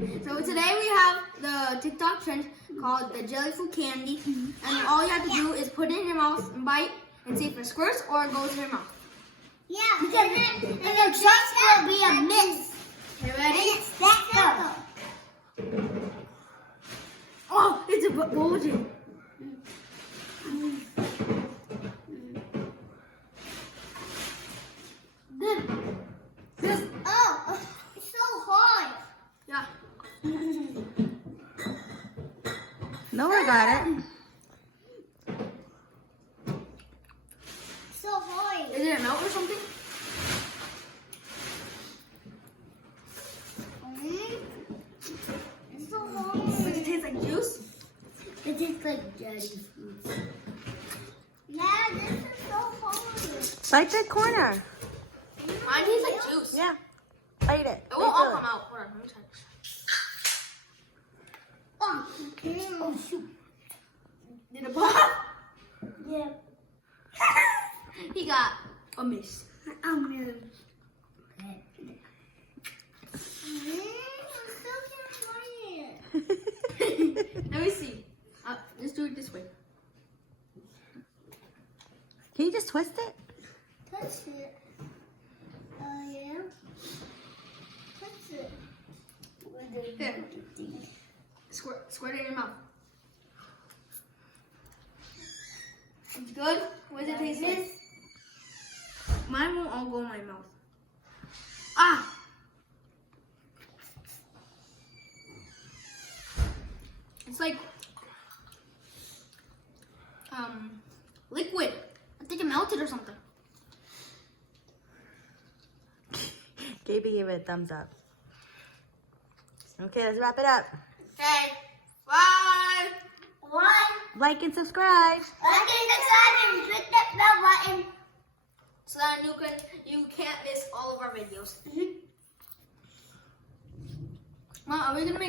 So today we have the TikTok trend called the jelly food candy, and all you have to do is put it in your mouth and bite and see if it squirts or it goes in your mouth. Yeah, and then just will be a mix. Okay, ready? That Oh, it's a bulging. This. Oh, it's so hard. Yeah. Nora got it. So hard. Is it a melt or something? It's so Does hard. it taste like juice? It tastes like jelly food. Yeah, this is so hard. Bite the corner. Mine tastes like juice. Yeah. Bite it. It won't all come out. Hold on, let me try. Oh, shoot. Did it pop? Yeah. He got a miss. I'm gonna. Let me see. Let's do it this way. Can you just twist it? Touch it. Oh, yeah. Touch it. There. Squirt it in your mouth. It's good? What does it taste like? Mine won't all go in my mouth. Ah! It's like liquid. I think it melted or something. Gaby gave it a thumbs up. Okay, let's wrap it up. Okay. Bye. Like and subscribe. and click that bell button. So that you can't miss all of our videos. Mom, are we gonna make